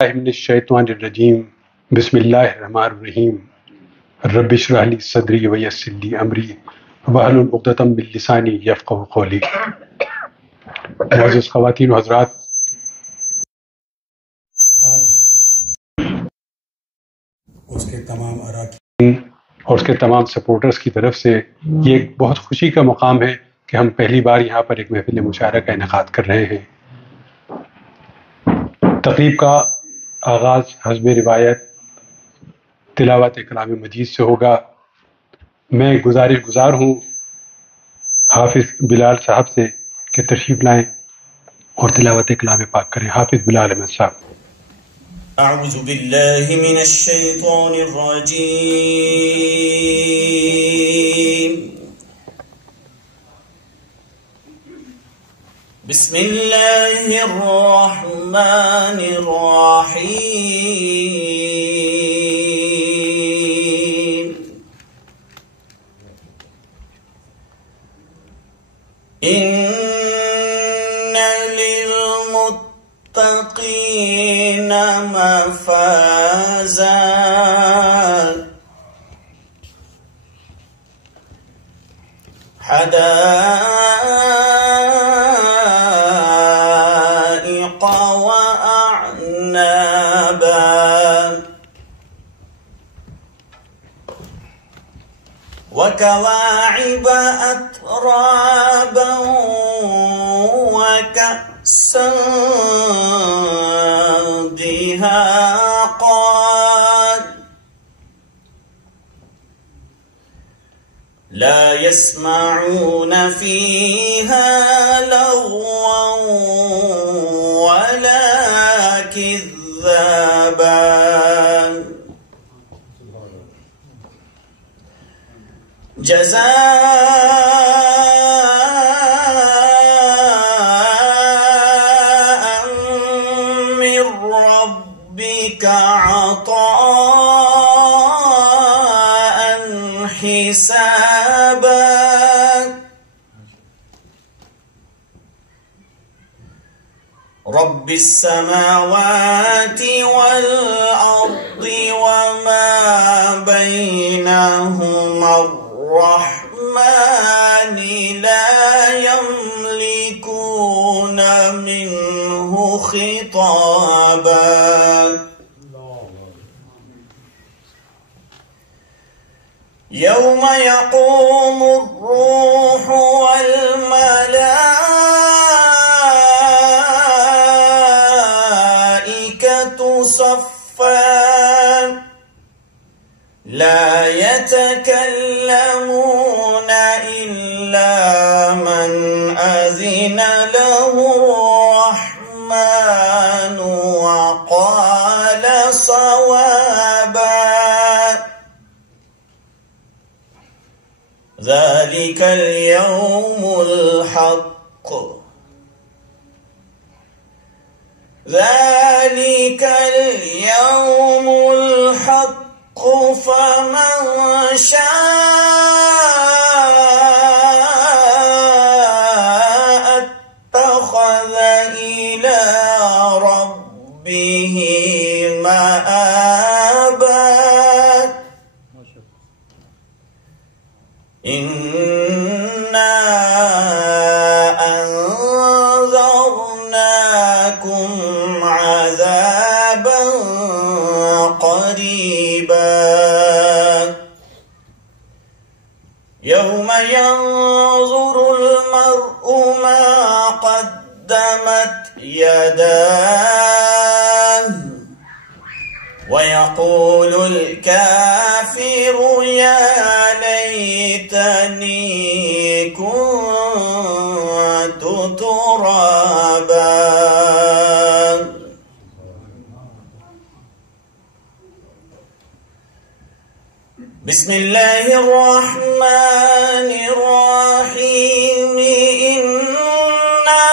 मिनश्शैतानिर्रजीम बिस्मिल्लाहिर्रहमानिर्रहीम रब्बि इश्रह ली सदरी व यस्सिर ली अमरी वहलुल उक़दतम मिन लिसानी यफ़क़हू क़ौली। मुअज़्ज़ज़ ख़वातीन व हज़रात, आज उसके तमाम अरकान और उसके तमाम सपोर्टर्स की तरफ से ये एक बहुत खुशी का मकाम है कि हम पहली बार यहाँ पर एक महफ़िल मुशायरा का इनेकाद कर रहे हैं। तक़रीब का आगाज़ हस्ब रिवायत तिलावत कलाम मजीद से होगा। मैं गुज़ार हूँ हाफिज़ बिलाल साहब से कि तशरीफ़ लाएँ और तिलावत कलाम पाक करें। हाफिज़ बिलाल अहमद साहब। अऊज़ु बिल्लाहि मिनश शैतानिर रजीम। बिस्मिल्लाहिर रहमानिर रहीम। इन्ना लिलमुत्तक़ीना मफ़ाज़ा हदाइक़ व अअनाबा व कवाइब अतराबा व कअसन दिहाक़ा ला यस्मऊन फ़ीहा लग़वा वला किज़्ज़ाबा जज़ाअन मिन रब्बिका अताअन हिसाबा रब्बिस समावाति वल अर्दि वमा बैनहुमा अर्रहमानि ला यमलिकून मिन्हु खिताबा यौम यक़ूमुर-रूह वल मलाइकतु सफ़्फ़ा ला यतकल्लमून इल्ला मन अज़िन लहु अर्रहमानु व क़ाल सवाबा ज़ालिकल यौमुल हक़्क़ ज़ालिकल यौमुल हक़्क़ फमन शाअ इत्तख़ज़ इला रब्बिहि मआबा इन्ना अंज़रनाकुम अज़ाबन क़रीबा यौम यंज़ुरुल मर्'ु मा क़द्दमत यदाहु व यक़ूलुल काफ़िरु या लैतनी कुन्तु तुराबा। बिस्मिल्लाहिर रहमानिर रहीम। इन्ना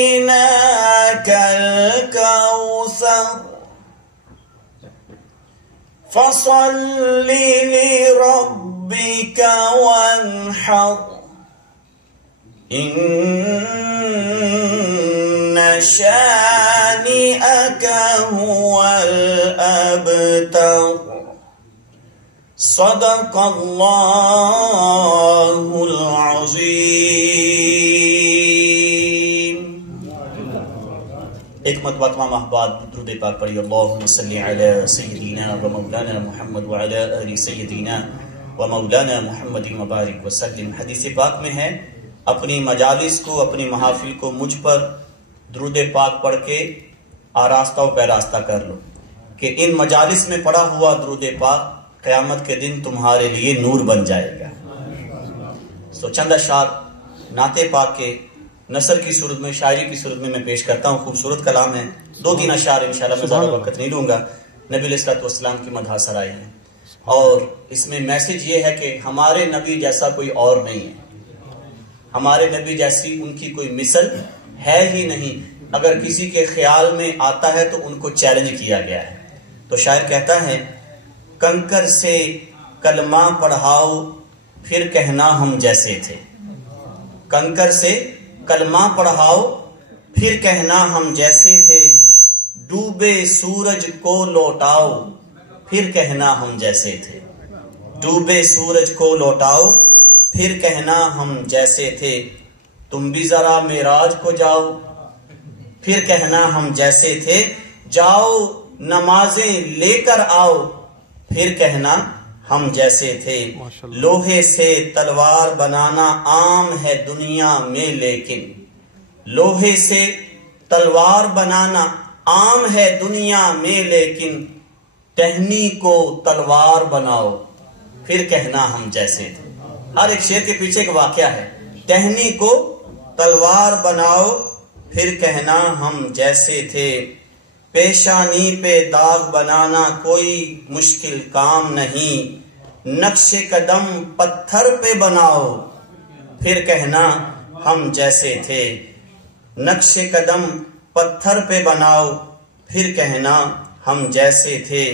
अअतैनाकल कौसर फसल्लि लिरब्बिक वन्हर इन्न शानिअक हुवल अबतर। सदक़ल्लाहुल अज़ीम। एक मरतबा तमाम अहबाब दुरूद पाक पढ़िए। अल्लाहुम्मा सल्लि अला सय्यिदिना व मौलाना मुहम्मद व अला आलि सय्यिदिना व मौलाना मुहम्मद व बारिक व सल्लिम। हदीस पाक में है, अपनी मजालिस को, अपनी महफिल को मुझ पर दुरूद पाक पढ़ के आरास्ता व पैरास्ता कर लो कि इन मजालिस में पढ़ा हुआ दुरूद पाक क़यामत के दिन तुम्हारे लिए नूर बन जाएगा। तो चंद अशआर नाते पाक के नसर की सूरत में, शायरी की सूरत में मैं पेश करता हूँ। खूबसूरत कलाम है। 2-3 अशआर इंशाअल्लाह मैं ज़्यादा वक्त नहीं लूँगा। नबी अलैहिस्सलातु वस्सलाम की मदह सराय है और इसमें मैसेज ये है कि हमारे नबी जैसा कोई और नहीं है, हमारे नबी जैसी उनकी कोई मिसल है ही नहीं। अगर किसी के ख्याल में आता है तो उनको चैलेंज किया गया है। तो शायर कहता है, कंकर से कलमा पढ़ाओ फिर कहना हम जैसे थे। कंकर से कलमा पढ़ाओ फिर कहना हम जैसे थे। डूबे सूरज को लौटाओ फिर कहना हम जैसे थे। डूबे सूरज को लौटाओ फिर कहना हम जैसे थे। तुम भी जरा मेराज को जाओ फिर कहना हम जैसे थे। जाओ नमाजें लेकर आओ फिर कहना हम जैसे थे। लोहे से तलवार बनाना आम है दुनिया में, लेकिन लोहे से तलवार बनाना आम है दुनिया में, लेकिन टहनी को तलवार बनाओ फिर कहना हम जैसे थे। हर एक शेर के पीछे एक वाकया है। टहनी को तलवार बनाओ फिर कहना हम जैसे थे। पेशानी पे दाग बनाना कोई मुश्किल काम नहीं। नक्शे कदम पत्थर पे बनाओ फिर कहना हम जैसे थे। नक्शे कदम पत्थर पे बनाओ फिर कहना हम जैसे थे।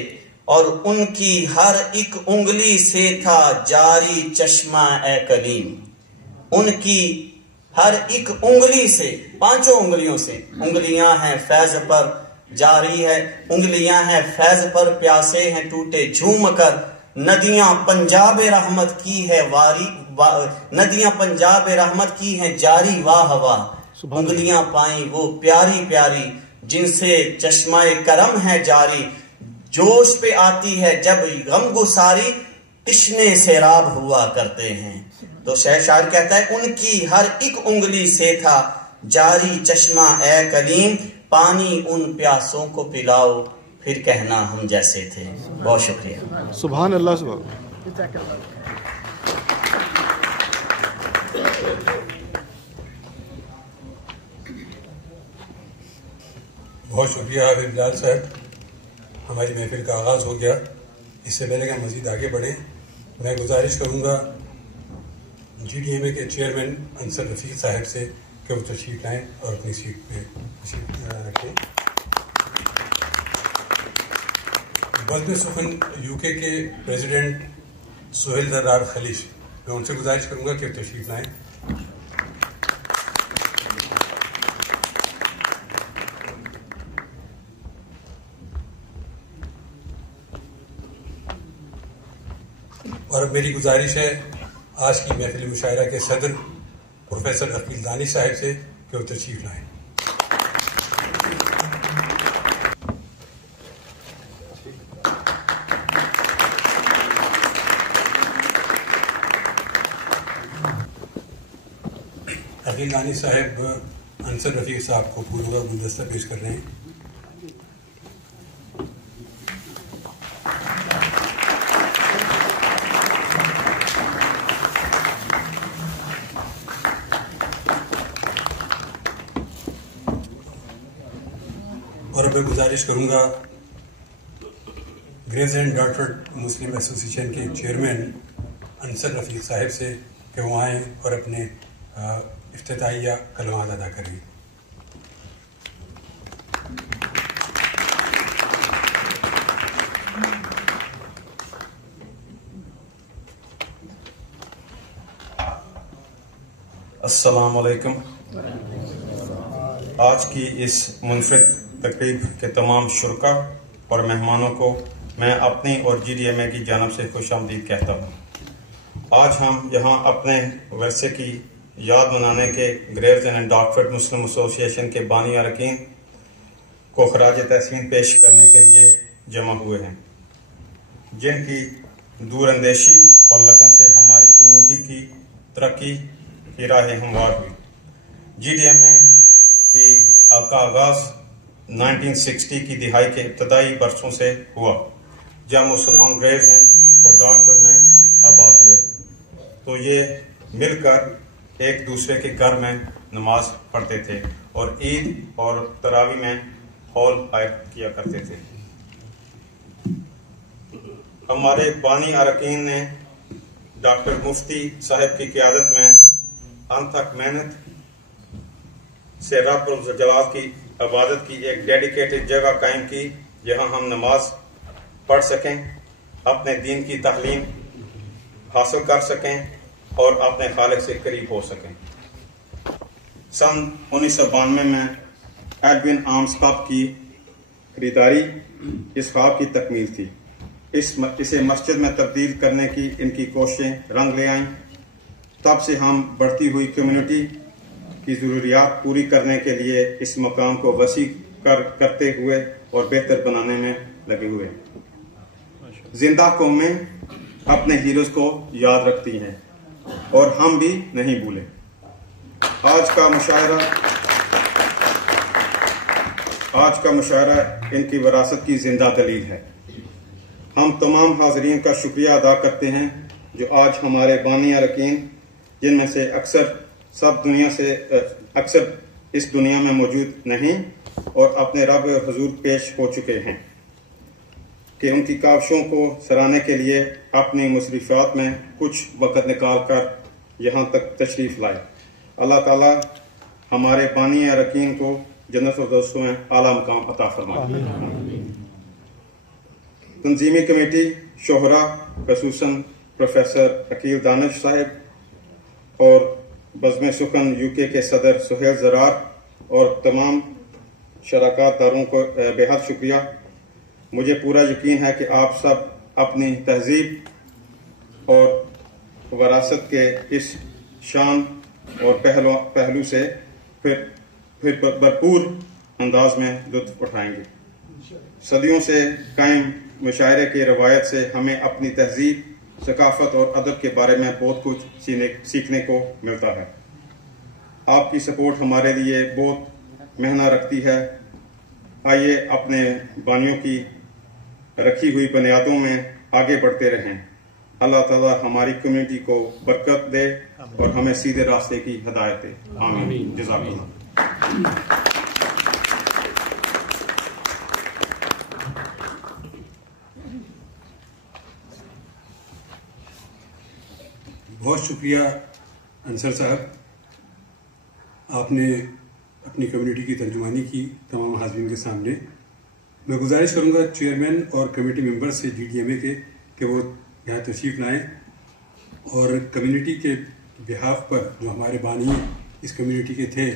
और उनकी हर एक उंगली से था जारी चश्मा ए कलीम। उनकी हर एक उंगली से, 5 उंगलियों से, उंगलियां हैं फैज पर जारी है, उंगलियां हैं फैज पर प्यासे हैं टूटे झूम कर। नदियां पंजाब रहमत की है नदियां पंजाब रहमत की हैं जारी वाह वाह। उंगलियां पाई वो प्यारी प्यारी जिनसे चश्माए करम है जारी। जोश पे आती है जब गम गुसारी तिश्ने सैराब हुआ करते हैं। तो शायर कहता है, उनकी हर एक उंगली से था जारी चश्मा ए कलीम। पानी उन प्यासों को पिलाओ फिर कहना हम जैसे थे। बहुत शुक्रिया। सुभान अल्लाह। बहुत शुक्रिया हाफिज बिलाल साहब। हमारी महफिल का आगाज़ हो गया। इससे पहले कि हम मज़ीद आगे बढ़ें, मैं गुजारिश करूँगा GDMA के चेयरमैन अंसर रफ़ीक साहब से कि वो तशरीफ़ लाएँ और अपनी सीट पे तशरीफ़ रखें। बज़्म सुखन UK के प्रेसिडेंट सुहेल दर्रार खलीश, मैं उनसे गुजारिश करूँगा कि तशरीफ़ लाएँ। और अब मेरी गुजारिश है आज की महफिल मुशायरा के सदर प्रोफेसर अकील दानी साहब से कि वो तशरीफ़ लाएँ। अकील दानी साहब अंसर रफ़ीक साहब को फूलों का गुलदस्ता पेश कर रहे हैं। और मैं गुजारिश करूँगा Grays and Dartford Muslim association के चेयरमैन अंसर रफ़ीक साहब से कि वो आएँ और अपने इफ्तिताहिया कलमात अदा करें। अस्सलामु अलैकुम। आज की इस मुनफरिद तकरीब के तमाम शुरका और मेहमानों को मैं अपनी और GDMA की जानिब से खुशामदीद कहता हूँ। आज हम यहाँ अपने वर्षे की याद मनाने के ग्रेव्स एंड डॉकफोर्ड मुस्लिम एसोसिएशन के बानी अरकान को खराज तहसीन पेश करने के लिए जमा हुए हैं, जिनकी दूरअंदेशी और लगन से हमारी कम्युनिटी की तरक्की की राह हमवार हुई। GDMA का आगाज़ 1960 की दिहाई के इब्तदाई बरसों से हुआ, जब मुसलमान ग्रेव्स और डॉकफोर्ड में आबाद हुए तो ये मिलकर एक दूसरे के घर में नमाज पढ़ते थे और ईद और तरावी में हॉल हायर किया करते थे। हमारे बानी अरकान ने डॉक्टर मुफ्ती साहब की क़यादत में अनथक मेहनत से रब्बुल जलाल की इबादत की एक डेडिकेटेड जगह कायम की, जहां हम नमाज पढ़ सकें, अपने दीन की तालीम हासिल कर सकें और अपने खालिक से करीब हो सकें। सन 1992 में एडविन आर्म्स क्लब की खरीदारी इस ख्वाब की तकमील थी। इसे मस्जिद में तब्दील करने की इनकी कोशिशें रंग ले आईं। तब से हम बढ़ती हुई कम्युनिटी की ज़रूरियात पूरी करने के लिए इस मकाम को वसी करते हुए और बेहतर बनाने में लगे हुए हैं। जिंदा कौमें अपने हीरोज़ को याद रखती हैं और हम भी नहीं भूले। आज का मुशायरा इनकी विरासत की जिंदा दलील है। हम तमाम हाज़रीन का शुक्रिया अदा करते हैं जो आज हमारे बानी अरकान, जिनमें से अक्सर इस दुनिया में मौजूद नहीं और अपने रब हुजूर पेश हो चुके हैं, कि उनकी काविशों को सराहने के लिए अपनी मुसरिफात में कुछ वक़्त निकाल कर यहाँ तक तशरीफ़ लाए। अल्लाह ताला हमारे बानी अरकान को जन्नत फ़िरदौस में आला मकाम अता फरमाए। तंजीमी कमेटी शोहरा खसूसन प्रोफेसर अकील दानिश साहब और बज़्म सुखन UK के सदर सुहेल ज़रार और तमाम शराकतदारों को बेहद शुक्रिया। मुझे पूरा यकीन है कि आप सब अपनी तहजीब और विरासत के इस शान और पहलू से फिर भरपूर अंदाज में लुत्फ उठाएंगे। सदियों से कायम मुशायरे की रवायत से हमें अपनी तहजीब, सकाफत और अदब के बारे में बहुत कुछ सीखने को मिलता है। आपकी सपोर्ट हमारे लिए बहुत मायना रखती है। आइए अपने बानियों की रखी हुई बुनियादों में आगे बढ़ते रहें। अल्लाह ताला हमारी कम्युनिटी को बरकत दे और हमें सीधे रास्ते की हिदायत दे। आमीन। जज़ाकल्लाह। बहुत शुक्रिया अंसर साहब, आपने अपनी कम्युनिटी की तर्जुमानी की तमाम हाज़रीन के सामने। मैं गुजारिश करूंगा चेयरमैन और कमेटी मेंबर से GDMA के कि वो यहाँ तशरीफ़ लाएँ और कम्युनिटी के बिहाफ पर जो हमारे बानी इस कम्युनिटी के थे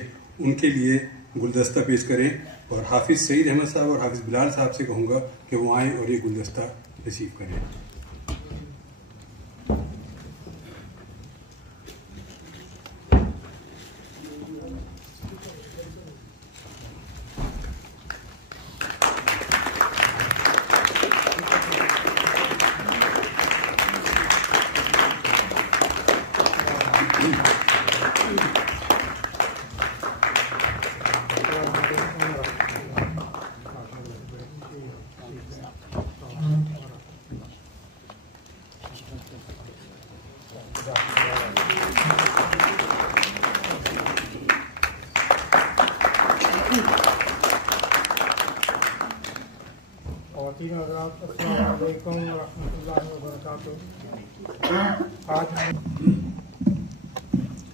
उनके लिए गुलदस्ता पेश करें। और हाफिज़ सईद अहमद साहब और हाफिज़ बिलाल साहब से कहूँगा कि वो आएँ और ये गुलदस्ता रिसीव करें।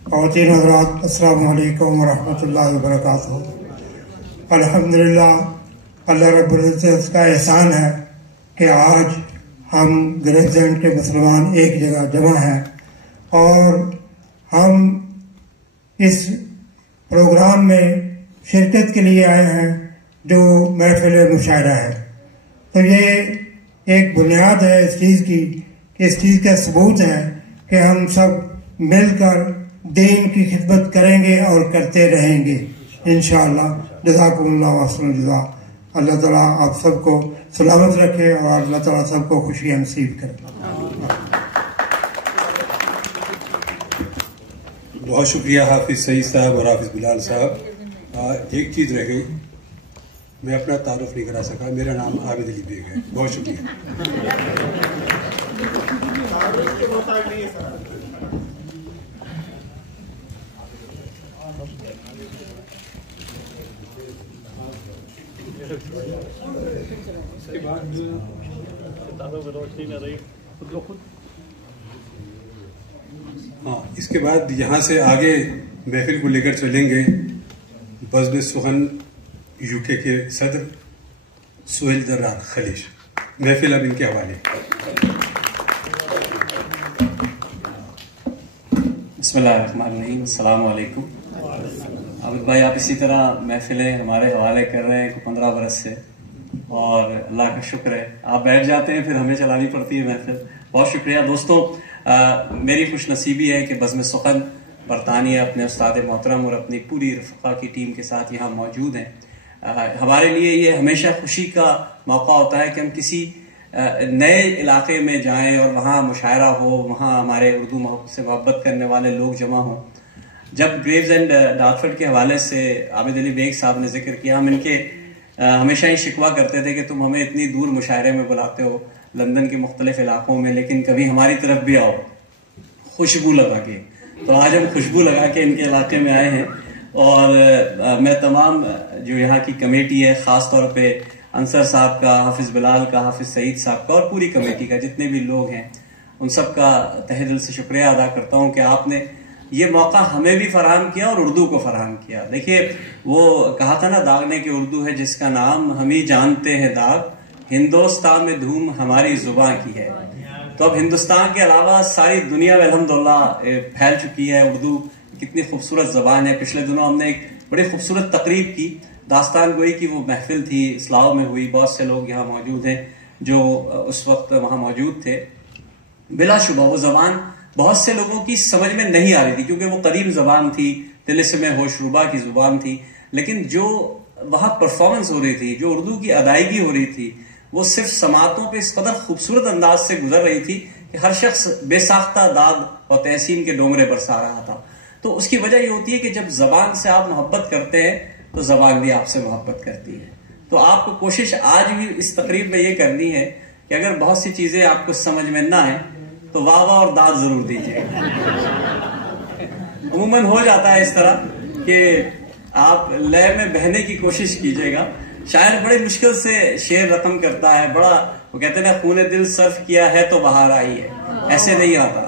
ख़वातीन हज़रात, अस्सलामु अलैकुम व रहमतुल्लाहि व बरकातुहू। अल्हम्दुलिल्लाह, अल्लाह रब्बुल इज़्ज़त का एहसान है कि आज हम ग्रेजुएट के मुसलमान एक जगह जमा हैं और हम इस प्रोग्राम में शिरकत के लिए आए हैं जो महफिल मुशायरा है। तो ये एक बुनियाद है इस चीज़ की कि इस चीज़ का सबूत है कि हम सब मिलकर दीन की खिदमत करेंगे और करते रहेंगे इंशाअल्लाह। जज़ाकुमुल्लाह वहसन जज़ा। अल्लाह ताला आप सबको सलामत रखे और अल्लाह ताला सबको खुशियाँ नसीब करे। बहुत शुक्रिया हाफिज़ सईद साहब और हाफिज़ बिलाल साहब। एक चीज़ रह गई, मैं अपना तारुफ नहीं करा सका। मेरा नाम आबिद अली बेग है। बहुत शुक्रिया। हाँ, इसके बाद यहाँ से आगे महफिल को लेकर चलेंगे बज़्म सुखन यूके के सदर सुहेल जर्रार खलीश। महफिल अब इनके हवाले। बिस्मिल्लाहिर्रहमानिर्रहीम, अस्सलाम वालेकुम। आबिद भाई, आप इसी तरह महफिलें हमारे हवाले कर रहे हैं 15 बरस से और अल्लाह का शुक्र है आप बैठ जाते हैं, फिर हमें चलानी पड़ती है महफिल। बहुत शुक्रिया दोस्तों। मेरी खुशनसीबी है कि बज़्म सुखन बरतानिया अपने उस्ताद मोहतरम और अपनी पूरी रफ़ा की टीम के साथ यहाँ मौजूद हैं। हमारे लिए ये हमेशा खुशी का मौका होता है कि हम किसी नए इलाके में जाएं और वहाँ मुशायरा हो, वहाँ हमारे उर्दू से मोहब्बत करने वाले लोग जमा हों। जब ग्रेव्स एंड डार्टफोर्ड के हवाले से आबिद अली बेग साहब ने जिक्र किया, हम इनके हमेशा ही शिकवा करते थे कि तुम हमें इतनी दूर मुशायरे में बुलाते हो, लंदन के मुख्तलिफ इलाकों में, लेकिन कभी हमारी तरफ भी आओ खुशबू लगा के। तो आज हम खुशबू लगा के इनके इलाके में आए हैं और मैं तमाम जो यहाँ की कमेटी है, ख़ास तौर पे अंसर साहब का, हाफिज़ बिलाल का, हाफिज़ सईद साहब का और पूरी कमेटी का, जितने भी लोग हैं उन सब का तहे दिल से शुक्रिया अदा करता हूँ कि आपने ये मौका हमें भी फराहम किया और उर्दू को फराहम किया। देखिए, वो कहा था ना दाग ने कि उर्दू है जिसका नाम हम ही जानते हैं दाग, हिंदुस्तान में धूम हमारी जुबां की है। तो अब हिंदुस्तान के अलावा सारी दुनिया में अल्हम्दुलिल्लाह फैल चुकी है उर्दू। कितनी खूबसूरत जबान है। पिछले दिनों हमने एक बड़ी खूबसूरत तकरीब की, दास्तान गोई की वो महफिल थी, इस्लाह में हुई। बहुत से लोग यहाँ मौजूद हैं जो उस वक्त वहाँ मौजूद थे। बिलाशुबा वो जबान बहुत से लोगों की समझ में नहीं आ रही थी क्योंकि वो करीम जबान थी, तिलिस्म होशरुबा की जुबान थी। लेकिन जो वहाँ परफॉर्मेंस हो रही थी, जो उर्दू की अदायगी हो रही थी, वो सिर्फ समातों पे इस कदर खूबसूरत अंदाज से गुजर रही थी कि हर शख्स बेसाख्ता दाग और तहसीन के डोंगरे बरसा रहा था। तो उसकी वजह ये होती है कि जब जबान से आप मोहब्बत करते हैं तो जबान भी आपसे मोहब्बत करती है। तो आपको कोशिश आज भी इस तकरीब में ये करनी है कि अगर बहुत सी चीजें आपको समझ में ना आए तो वाह वाह और दाद जरूर दीजिएगा। अमूमन हो जाता है इस तरह कि आप लय में बहने की कोशिश कीजिएगा। शायर बड़े मुश्किल से शेर रकम करता है, बड़ा वो कहते हैं ना, खूने दिल सर्फ किया है तो बाहर आई है, ऐसे नहीं आता।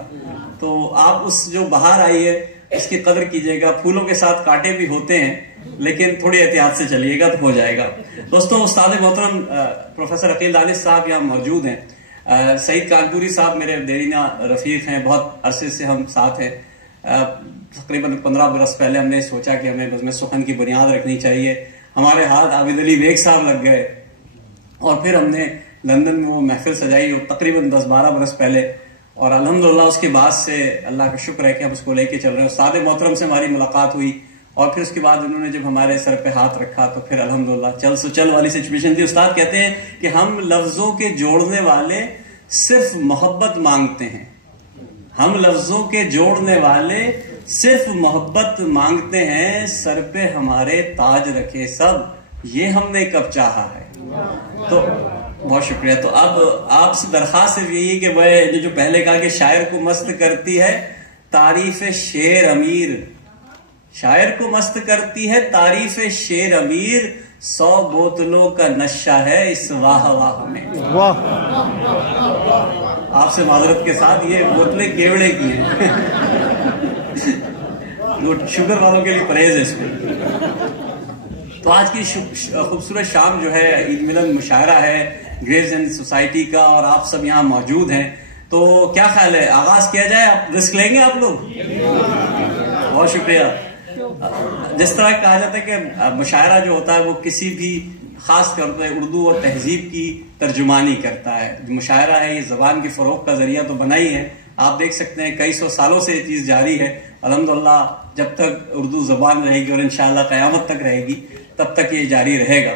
तो आप उस जो बाहर आई है इसकी कदर कीजिएगा। फूलों के साथ कांटे भी होते हैं, लेकिन थोड़ी एहतियात से चलिएगा तो हो जाएगा। दोस्तों, उस्ताद मोहतरम प्रोफेसर अकील दानिश साहब यहाँ मौजूद हैं। सईद कानपुरी साहब मेरे देरीना रफीक हैं, बहुत अरसे से हम साथ हैं। तकरीबन 15 बरस पहले हमने सोचा कि हमें बज़्म सुखन की बुनियाद रखनी चाहिए। हमारे हाथ आबिद अली बेग साहब लग गए और फिर हमने लंदन में वो महफिल सजाई तकरीबन 10-12 बरस पहले। और अल्हम्दुलिल्लाह उसके बाद से अल्लाह का शुक्र है कि हम उसको लेके चल रहे हैं। उस्ताद मोहतरम से हमारी मुलाकात हुई और फिर उसके बाद उन्होंने जब हमारे सर पे हाथ रखा तो फिर अल्हम्दुलिल्लाह चल सो चल वाली सिचुएशन थी। उस्ताद कहते हैं कि हम लफ्जों के जोड़ने वाले सिर्फ मोहब्बत मांगते हैं, हम लफ्जों के जोड़ने वाले सिर्फ मोहब्बत मांगते हैं, सर पे हमारे ताज रखे सब, ये हमने कब चाहा है। तो बहुत शुक्रिया। तो अब आपसे दरखास्त यही है कि वह जो पहले कहा कि शायर को मस्त करती है तारीफ शेर अमीर, शायर को मस्त करती है तारीफ शेर अमीर, 100 बोतलों का नशा है इस वाह वाह में। वाह, आपसे माजरत के साथ ये बोतलें केवड़े की हैं। शुगर वालों के लिए परहेज है इसमें। तो आज की खूबसूरत शाम जो है ईद मिलन मुशायरा है ग्रेव्स एंड सोसाइटी का और आप सब यहाँ मौजूद हैं। तो क्या ख्याल है, आगाज किया जाए? आप रिस्क लेंगे आप लोग? बहुत शुक्रिया। जिस तरह कहा जाता है कि मुशायरा जो होता है वो किसी भी खास तौर पर उर्दू और तहजीब की तर्जुमानी करता है। मुशायरा है ये ज़बान की फ़रोग़ का ज़रिया तो बना ही है। आप देख सकते हैं कई सौ सालों से ये चीज़ जारी है। अल्हम्दुलिल्लाह जब तक उर्दू ज़बान रहेगी और इंशाअल्लाह क़यामत तक रहेगी तब तक ये जारी रहेगा।